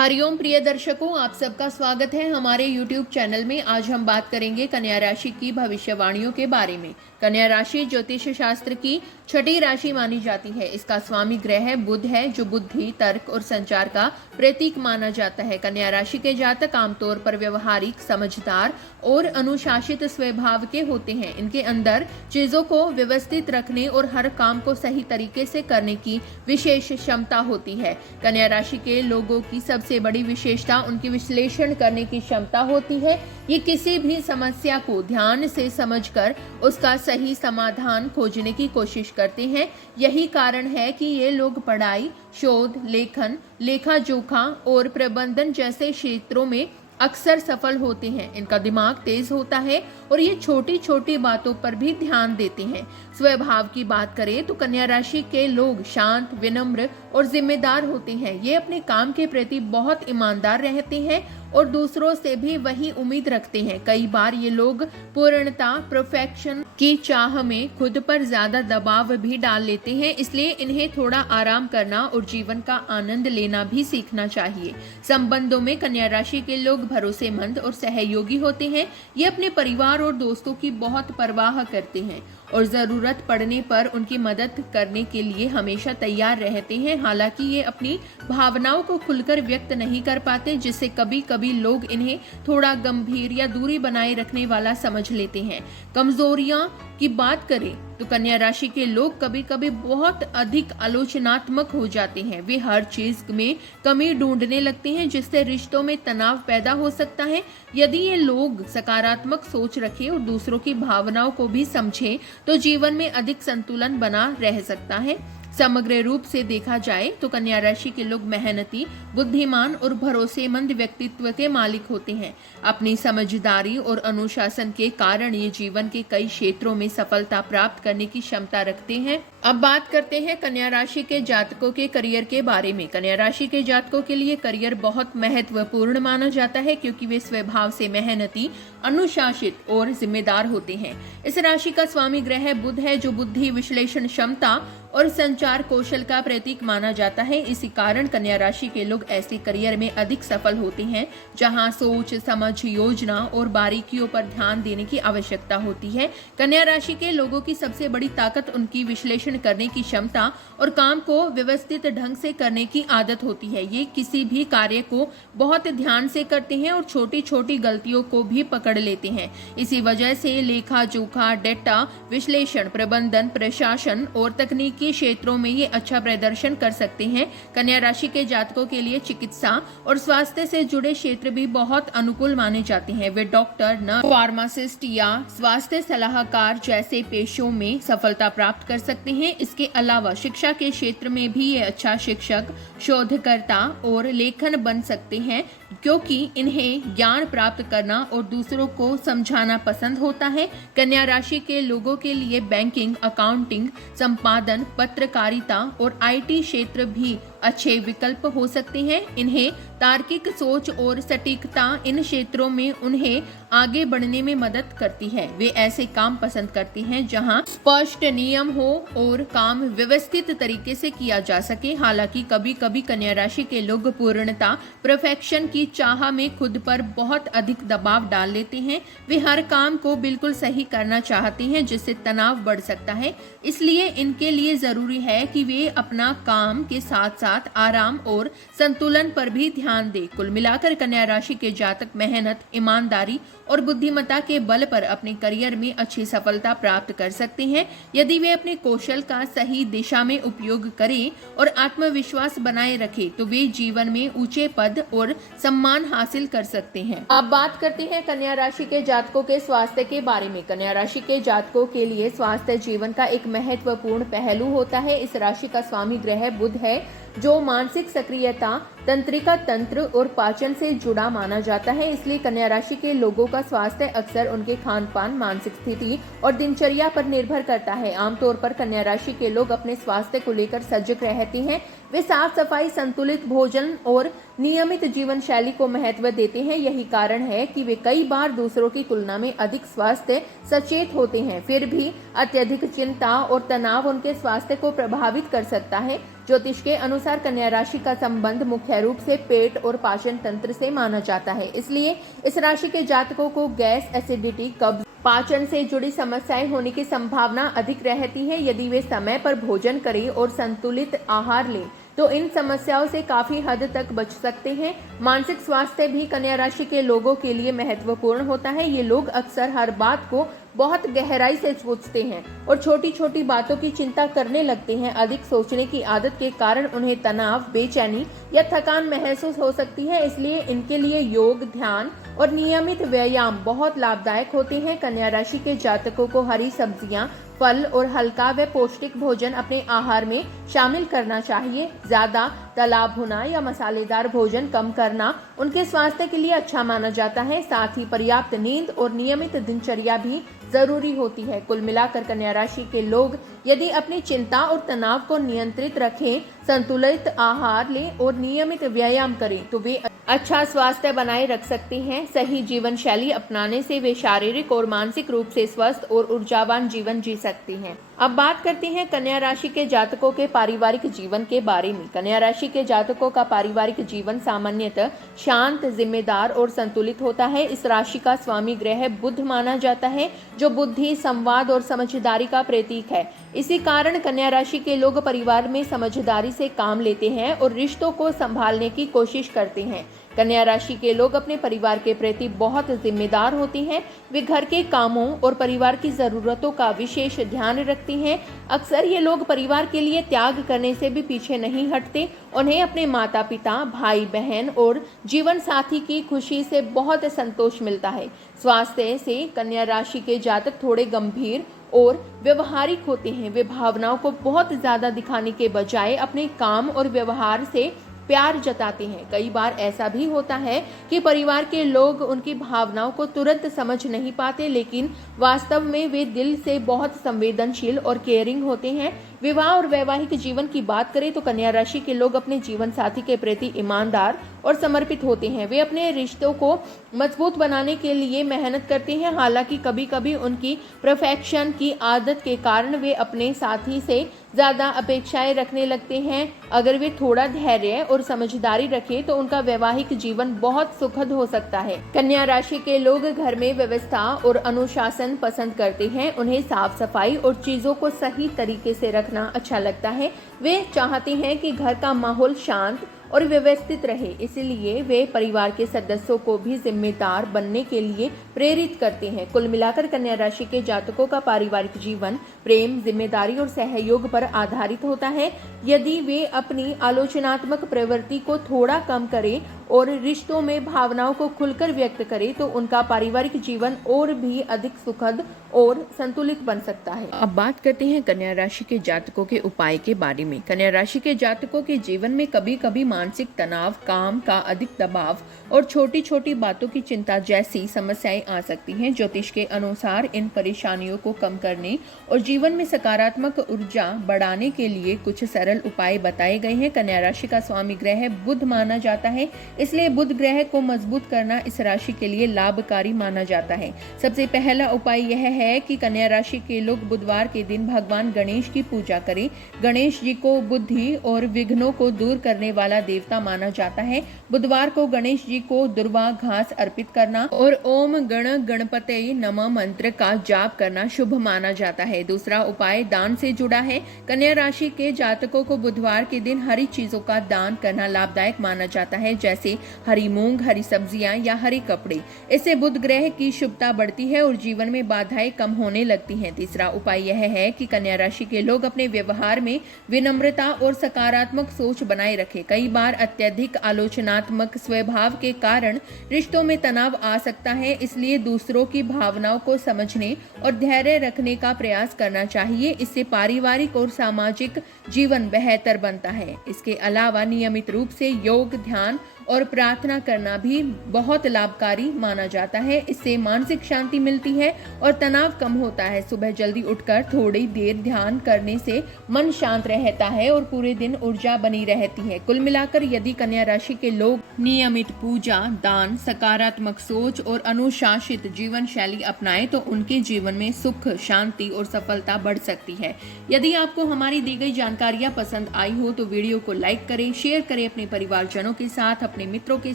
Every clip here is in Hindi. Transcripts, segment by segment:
हरिओम प्रिय दर्शकों, आप सबका स्वागत है हमारे YouTube चैनल में। आज हम बात करेंगे कन्या राशि की भविष्यवाणियों के बारे में। कन्या राशि ज्योतिष शास्त्र की छठी राशि मानी जाती है। इसका स्वामी ग्रह बुध है, जो बुद्धि, तर्क और संचार का प्रतीक माना जाता है। कन्या राशि के जातक आमतौर पर व्यवहारिक, समझदार और अनुशासित स्वभाव के होते हैं। इनके अंदर चीजों को व्यवस्थित रखने और हर काम को सही तरीके से करने की विशेष क्षमता होती है। कन्या राशि के लोगों की सबसे बड़ी विशेषता उनकी विश्लेषण करने की क्षमता होती है। ये किसी भी समस्या को ध्यान से समझकर उसका सही समाधान खोजने की कोशिश करते हैं। यही कारण है कि ये लोग पढ़ाई, शोध, लेखन, लेखा जोखा और प्रबंधन जैसे क्षेत्रों में अक्सर सफल होते हैं। इनका दिमाग तेज होता है और ये छोटी छोटी बातों पर भी ध्यान देते हैं। स्वभाव की बात करें तो कन्या राशि के लोग शांत, विनम्र और जिम्मेदार होते हैं। ये अपने काम के प्रति बहुत ईमानदार रहते हैं और दूसरों से भी वही उम्मीद रखते हैं। कई बार ये लोग पूर्णता, परफेक्शन की चाह में खुद पर ज्यादा दबाव भी डाल लेते हैं। इसलिए इन्हें थोड़ा आराम करना और जीवन का आनंद लेना भी सीखना चाहिए। संबंधों में कन्या राशि के लोग भरोसेमंद और सहयोगी होते हैं। ये अपने परिवार और दोस्तों की बहुत परवाह करते हैं और जरूरत पड़ने पर उनकी मदद करने के लिए हमेशा तैयार रहते हैं। हालांकि ये अपनी भावनाओं को खुलकर व्यक्त नहीं कर पाते, जिससे कभी कभी लोग इन्हें थोड़ा गंभीर या दूरी बनाए रखने वाला समझ लेते हैं। कमजोरियां की बात करें तो कन्या राशि के लोग कभी कभी बहुत अधिक आलोचनात्मक हो जाते हैं। वे हर चीज में कमी ढूंढने लगते हैं, जिससे रिश्तों में तनाव पैदा हो सकता है। यदि ये लोग सकारात्मक सोच रखें और दूसरों की भावनाओं को भी समझें तो जीवन में अधिक संतुलन बना रह सकता है। समग्र रूप से देखा जाए तो कन्या राशि के लोग मेहनती, बुद्धिमान और भरोसेमंद व्यक्तित्व के मालिक होते हैं। अपनी समझदारी और अनुशासन के कारण ये जीवन के कई क्षेत्रों में सफलता प्राप्त करने की क्षमता रखते हैं। अब बात करते हैं कन्या राशि के जातकों के करियर के बारे में। कन्या राशि के जातकों के लिए करियर बहुत महत्वपूर्ण माना जाता है, क्योंकि वे स्वभाव से मेहनती, अनुशासित और जिम्मेदार होते हैं। इस राशि का स्वामी ग्रह बुध है, जो बुद्धि, विश्लेषण क्षमता और संचार कौशल का प्रतीक माना जाता है। इसी कारण कन्या राशि के लोग ऐसे करियर में अधिक सफल होते हैं जहां सोच, समझ, योजना और बारीकियों पर ध्यान देने की आवश्यकता होती है। कन्या राशि के लोगों की सबसे बड़ी ताकत उनकी विश्लेषण करने की क्षमता और काम को व्यवस्थित ढंग से करने की आदत होती है। ये किसी भी कार्य को बहुत ध्यान से करते हैं और छोटी छोटी गलतियों को भी पकड़ लेते हैं। इसी वजह से लेखा जोखा, डेटा विश्लेषण, प्रबंधन, प्रशासन और तकनीकी क्षेत्रों में ये अच्छा प्रदर्शन कर सकते हैं। कन्या राशि के जातकों के लिए चिकित्सा और स्वास्थ्य से जुड़े क्षेत्र भी बहुत अनुकूल माने जाते हैं। वे डॉक्टर, नर्स, फार्मासिस्ट या स्वास्थ्य सलाहकार जैसे पेशों में सफलता प्राप्त कर सकते हैं। इसके अलावा शिक्षा के क्षेत्र में भी ये अच्छा शिक्षक, शोधकर्ता और लेखन बन सकते हैं, क्योंकि इन्हें ज्ञान प्राप्त करना और दूसरों को समझाना पसंद होता है। कन्या राशि के लोगों के लिए बैंकिंग, अकाउंटिंग, संपादन, पत्रकारिता और आईटी क्षेत्र भी अच्छे विकल्प हो सकते हैं। इन्हें तार्किक सोच और सटीकता इन क्षेत्रों में उन्हें आगे बढ़ने में मदद करती है। वे ऐसे काम पसंद करते हैं जहां स्पष्ट नियम हो और काम व्यवस्थित तरीके से किया जा सके। हालांकि कभी कभी कन्या राशि के लोग पूर्णता, परफेक्शन की चाह में खुद पर बहुत अधिक दबाव डाल लेते हैं। वे हर काम को बिल्कुल सही करना चाहते हैं, जिससे तनाव बढ़ सकता है। इसलिए इनके लिए जरूरी है कि वे अपना काम के साथ साथ आराम और संतुलन पर भी ध्यान दें। कुल मिलाकर कन्या राशि के जातक मेहनत, ईमानदारी और बुद्धिमत्ता के बल पर अपने करियर में अच्छी सफलता प्राप्त कर सकते हैं। यदि वे अपने कौशल का सही दिशा में उपयोग करें और आत्मविश्वास बनाए रखें तो वे जीवन में ऊंचे पद और सम्मान हासिल कर सकते हैं। अब बात करते हैं कन्या राशि के जातकों के स्वास्थ्य के बारे में। कन्या राशि के जातकों के लिए स्वास्थ्य जीवन का एक महत्वपूर्ण पहलू होता है। इस राशि का स्वामी ग्रह बुध है, जो मानसिक सक्रियता, तंत्रिका तंत्र और पाचन से जुड़ा माना जाता है। इसलिए कन्या राशि के लोगों का स्वास्थ्य अक्सर उनके खान पान, मानसिक स्थिति और दिनचर्या पर निर्भर करता है। आमतौर पर कन्या राशि के लोग अपने स्वास्थ्य को लेकर सजग रहते हैं। वे साफ सफाई, संतुलित भोजन और नियमित जीवन शैली को महत्व देते हैं। यही कारण है कि वे कई बार दूसरों की तुलना में अधिक स्वास्थ्य सचेत होते हैं। फिर भी अत्यधिक चिंता और तनाव उनके स्वास्थ्य को प्रभावित कर सकता है। ज्योतिष के अनुसार कन्या राशि का संबंध मुख्य मुख्य रूप से पेट और पाचन तंत्र से माना जाता है। इसलिए इस राशि के जातकों को गैस, एसिडिटी, कब्ज, पाचन से जुड़ी समस्याएं होने की संभावना अधिक रहती है। यदि वे समय पर भोजन करें और संतुलित आहार लें तो इन समस्याओं से काफी हद तक बच सकते हैं। मानसिक स्वास्थ्य भी कन्या राशि के लोगों के लिए महत्वपूर्ण होता है। ये लोग अक्सर हर बात को बहुत गहराई से सोचते हैं और छोटी छोटी बातों की चिंता करने लगते हैं। अधिक सोचने की आदत के कारण उन्हें तनाव, बेचैनी या थकान महसूस हो सकती है। इसलिए इनके लिए योग, ध्यान और नियमित व्यायाम बहुत लाभदायक होते हैं। कन्या राशि के जातकों को हरी सब्जियां, फल और हल्का व पौष्टिक भोजन अपने आहार में शामिल करना चाहिए। ज्यादा तला भुना या मसालेदार भोजन कम करना उनके स्वास्थ्य के लिए अच्छा माना जाता है। साथ ही पर्याप्त नींद और नियमित दिनचर्या भी जरूरी होती है। कुल मिलाकर कन्या राशि के लोग यदि अपनी चिंता और तनाव को नियंत्रित रखें, संतुलित आहार लें और नियमित व्यायाम करें तो वे अच्छा स्वास्थ्य बनाए रख सकते हैं। सही जीवन शैली अपनाने से वे शारीरिक और मानसिक रूप से स्वस्थ और ऊर्जावान जीवन जी सकती हैं। अब बात करते हैं कन्या राशि के जातकों के पारिवारिक जीवन के बारे में। कन्या राशि के जातकों का पारिवारिक जीवन सामान्यतः शांत, जिम्मेदार और संतुलित होता है। इस राशि का स्वामी ग्रह बुध माना जाता है, जो बुद्धि, संवाद और समझदारी का प्रतीक है। इसी कारण कन्या राशि के लोग परिवार में समझदारी से काम लेते हैं और रिश्तों को संभालने की कोशिश करते हैं। कन्या राशि के लोग अपने परिवार के प्रति बहुत जिम्मेदार होते हैं। वे घर के कामों और परिवार की जरूरतों का विशेष ध्यान रखते हैं। अक्सर ये लोग परिवार के लिए त्याग करने से भी पीछे नहीं हटते। उन्हें अपने माता पिता, भाई बहन और जीवन साथी की खुशी से बहुत संतोष मिलता है। स्वास्थ्य से कन्या राशि के जातक थोड़े गंभीर और व्यवहारिक होते हैं। वे भावनाओं को बहुत ज्यादा दिखाने के बजाय अपने काम और व्यवहार से प्यार जताते हैं। कई बार ऐसा भी होता है कि परिवार के लोग उनकी भावनाओं को तुरंत समझ नहीं पाते, लेकिन वास्तव में वे दिल से बहुत संवेदनशील और केयरिंग होते हैं। विवाह और वैवाहिक जीवन की बात करें तो कन्या राशि के लोग अपने जीवन साथी के प्रति ईमानदार और समर्पित होते हैं। वे अपने रिश्तों को मजबूत बनाने के लिए मेहनत करते हैं। हालांकि कभी कभी उनकी परफेक्शन की आदत के कारण वे अपने साथी से ज्यादा अपेक्षाएं रखने लगते हैं। अगर वे थोड़ा धैर्य और समझदारी रखें तो उनका वैवाहिक जीवन बहुत सुखद हो सकता है। कन्या राशि के लोग घर में व्यवस्था और अनुशासन पसंद करते हैं। उन्हें साफ सफाई और चीजों को सही तरीके से रखना अच्छा लगता है। वे चाहते हैं कि घर का माहौल शांत और व्यवस्थित रहे, इसलिए वे परिवार के सदस्यों को भी जिम्मेदार बनने के लिए प्रेरित करते हैं। कुल मिलाकर कन्या राशि के जातकों का पारिवारिक जीवन प्रेम, जिम्मेदारी और सहयोग पर आधारित होता है। यदि वे अपनी आलोचनात्मक प्रवृत्ति को थोड़ा कम करें और रिश्तों में भावनाओं को खुलकर व्यक्त करें तो उनका पारिवारिक जीवन और भी अधिक सुखद और संतुलित बन सकता है। अब बात करते हैं कन्या राशि के जातकों के उपाय के बारे में। कन्या राशि के जातकों के जीवन में कभी कभी मानसिक तनाव, काम का अधिक दबाव और छोटी छोटी बातों की चिंता जैसी समस्याएं आ सकती हैं। ज्योतिष के अनुसार इन परेशानियों को कम करने और जीवन में सकारात्मक ऊर्जा बढ़ाने के लिए कुछ सरल उपाय बताए गए हैं। कन्या राशि का स्वामी ग्रह बुध माना जाता है, इसलिए बुध ग्रह को मजबूत करना इस राशि के लिए लाभकारी माना जाता है। सबसे पहला उपाय यह है कि कन्या राशि के लोग बुधवार के दिन भगवान गणेश की पूजा करें। गणेश जी को बुद्धि और विघ्नों को दूर करने वाला देवता माना जाता है। बुधवार को गणेश जी को दुर्वा घास अर्पित करना और ओम गण गणपतये नमः मंत्र का जाप करना शुभ माना जाता है। दूसरा उपाय दान से जुड़ा है। कन्या राशि के जातकों को बुधवार के दिन हरी चीजों का दान करना लाभदायक माना जाता है, जैसे हरी मूंग, हरी सब्जियां या हरे कपड़े। इससे बुध ग्रह की शुभता बढ़ती है और जीवन में बाधाएं कम होने लगती हैं। तीसरा उपाय यह है कि कन्या राशि के लोग अपने व्यवहार में विनम्रता और सकारात्मक सोच बनाए रखें। कई बार अत्यधिक आलोचनात्मक स्वभाव के कारण रिश्तों में तनाव आ सकता है, इसलिए दूसरों की भावनाओं को समझने और धैर्य रखने का प्रयास करना चाहिए। इससे पारिवारिक और सामाजिक जीवन बेहतर बनता है। इसके अलावा नियमित रूप से योग, ध्यान और प्रार्थना करना भी बहुत लाभकारी माना जाता है। इससे मानसिक शांति मिलती है और तनाव कम होता है। सुबह जल्दी उठकर थोड़ी देर ध्यान करने से मन शांत रहता है और पूरे दिन ऊर्जा बनी रहती है। कुल मिलाकर यदि कन्या राशि के लोग नियमित पूजा, दान, सकारात्मक सोच और अनुशासित जीवन शैली अपनाएं तो उनके जीवन में सुख, शांति और सफलता बढ़ सकती है। यदि आपको हमारी दी गई जानकारियां पसंद आई हो तो वीडियो को लाइक करें, शेयर करें अपने परिवारजनों के साथ, अपने मित्रों के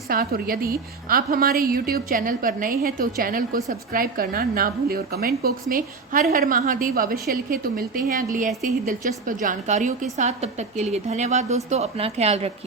साथ, और यदि आप हमारे YouTube चैनल पर नए हैं तो चैनल को सब्सक्राइब करना ना भूलें और कमेंट बॉक्स में हर हर महादेव अवश्य लिखें। तो मिलते हैं अगली ऐसे ही दिलचस्प जानकारियों के साथ। तब तक के लिए धन्यवाद दोस्तों, अपना ख्याल रखिए।